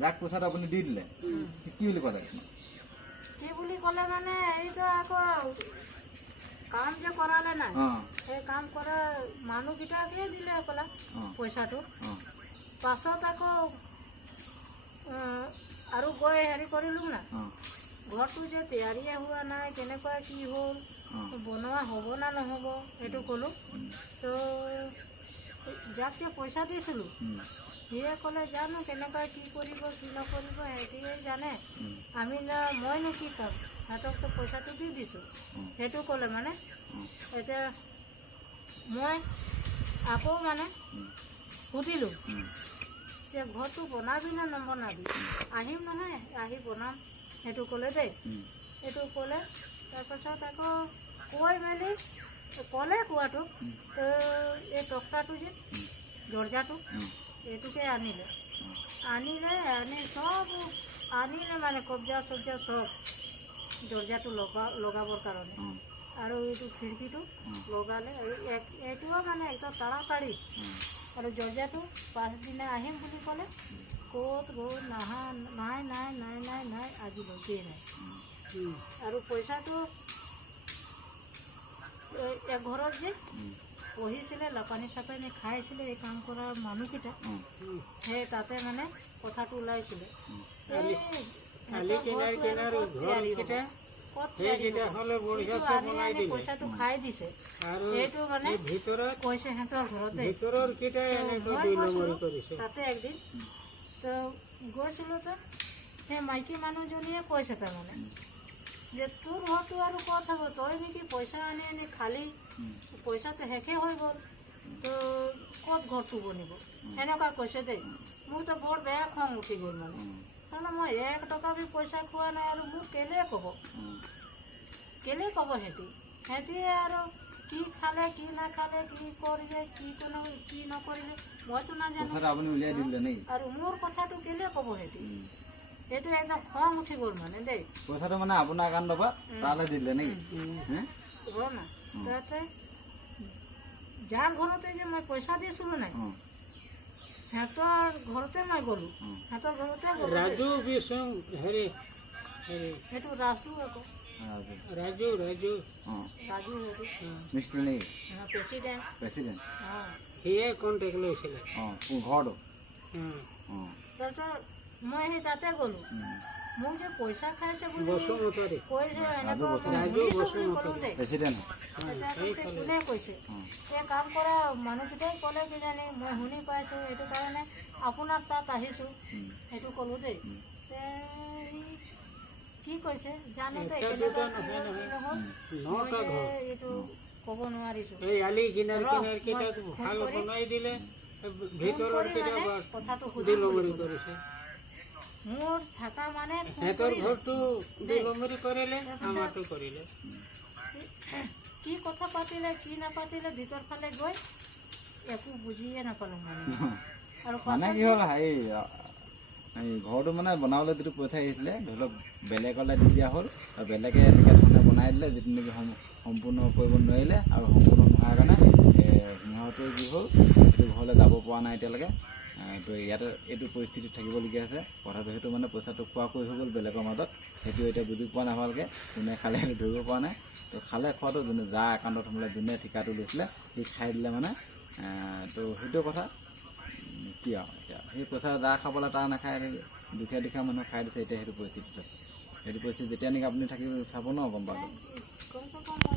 যাক পইচাটো আপুনি দি দিলে কি বুলি ক'লে কি বুলি ক'লে মানে এইটো আকৌ কাম যে কৰালে নাই সেই কাম কৰা মানুহকেইটাকে দিলে ক'লা পইচাটো পাছত আকৌ আৰু গৈ হেৰি কৰিলোঁ না ঘৰটো যে তৈয়াৰীয়ে হোৱা নাই কেনেকুৱা কি হ'ল বনোৱা হ'ব না নহ'ব সেইটো ক'লোঁ তো যাক যে পইচা দিছিলোঁ সিয়ে ক'লে জানো কেনেকুৱা কি কৰিব কি নকৰিব সিহঁতিয়ে জানে আমি না মইনো কি কাম সিহঁতকতো পইচাটো দি দিছোঁ সেইটো ক'লে মানে এতিয়া মই আকৌ মানে সুধিলোঁ যে ঘৰটো বনাবি না নবনাবি আহিম নহয় আহি বনাম সেইটো ক'লে দেই সেইটো ক'লে তাৰপাছত আকৌ কৈ মেলি ক'লে কোৱাটো এই টকটাটো যে দৰ্জাটো এইটোকে আনিলে আনি চব আনিলে মানে কব্জা চব্জা চব দৰ্জাটো লগাবৰ কাৰণে আৰু এইটো খিৰিকীটো লগালে এইটোও মানে একদম তাড়াতাড়ি আৰু দৰ্জাটো পাছদিনা আহিম বুলি ক'লে ক'ত গ'ল নাই আজি লগে নাই আৰু পইচাটো এঘৰত যে পঢ়িছিলে লাপানী চাপানী খাইছিলে এই কাম কৰা মানুহকেইটা সেই তাতে মানে কথাটো ওলাইছিলে পইচাটো খাই দিছে সেইটো মানে কৈছে সিহঁতৰ ঘৰতে তাতে একদিন তো গৈছিলোঁ তো সেই মাইকী মানুহজনীয়ে কৈছে তাৰমানে যে তোৰ ঘৰটো আৰু ক'ত হ'ব তই নেকি পইচা আনি খালি পইচাটো শেষে হৈ গ'ল তো ক'ত ঘৰটো বনিব সেনেকুৱা কৈছে দেই মোৰতো বৰ বেয়া খং উঠি গ'ল মানে তাৰমানে মই 1 টকা বি পইচা খোৱা নাই আৰু মোক কেলে ক'ব সিহঁতি আৰু কি খালে কি নাখালে কি কৰিলে কি নকৰিলে মইতো নাজানো আৰু মোৰ কথাটো কেলে ক'ব সিহঁতি সেইটো একদম খং উঠি গ'ল মানে দেই পইচাটো মানে আপোনাৰ কাণ্ডৰ পৰা তালৈ দিলে নেকি না তাতে যাৰ ঘৰতে যে মই পইচা দিছিলোঁ নাই সিহঁতৰ ঘৰতে মই গ'লোঁ সিহঁতৰ ঘৰতে ৰাজু সেইটো ৰাজু আকৌ ৰাজু মিস্ত্ৰী নেকি প্ৰেচিডেণ্ট সিয়ে কণ্টেক্ট লৈছিলে ঘৰটো তাৰপিছত মই সেই তাতে গ'লোঁ মোক যে পইচা খাইছে বুলি কৈছে কোনে কৈছে এই কাম কৰা মানুহকেইটাই ক'লে কিজানি মই শুনি পাইছোঁ সেইটো কাৰণে আপোনাৰ তাত আহিছোঁ সেইটো ক'লোঁ দেই কি কৈছে জানো দেই এইটো ক'ব নোৱাৰিছোঁ কথাটো সুধিলোঁ মোৰ থাকা মানে কি কথা পাতিলে কি নাপাতিলে ভিতৰ ফালে গৈ একো বুজিয়ে নাপালোঁ মানে কি হ'ল ঘৰটো মানে বনাবলৈ যিটো পইচা আহিছিলে ধৰি লওক বেলেগলৈ দি দিয়া হ'ল আৰু বেলেগে এনেকৈ ধৰণে বনাই দিলে যিটো নেকি সম্পূৰ্ণ কৰিব নোৱাৰিলে আৰু সম্পূৰ্ণ নোহোৱাৰ কাৰণে সিহঁতে কি হ'ল এইটো ঘৰলৈ যাব পৰা নাই এতিয়ালৈকে তো ইয়াতে এইটো পৰিস্থিতিত থাকিবলগীয়া হৈছে কথাটো সেইটো মানে পইচাটো খোৱাকৈ হৈ গ'ল বেলেগৰ মাজত সেইটো এতিয়া বুজি পোৱা নাই ভালকৈ যোনে খালে সেইটো ধৰিব পৰা নাই তো খালে খোৱাটো যোনে যাৰ একাউণ্টত হ'লে যোনে ঠিকাটো লৈছিলে সি খাই দিলে মানে তো সেইটো কথা কি আৰু এতিয়া সেই পইচা যাৰ খাবলৈ তাৰ নাখায় দুখীয়া মানুহে খাই দিছে এতিয়া সেইটো পৰিস্থিতিত যেতিয়া নেকি আপুনি থাকিব চাব ন গম পাব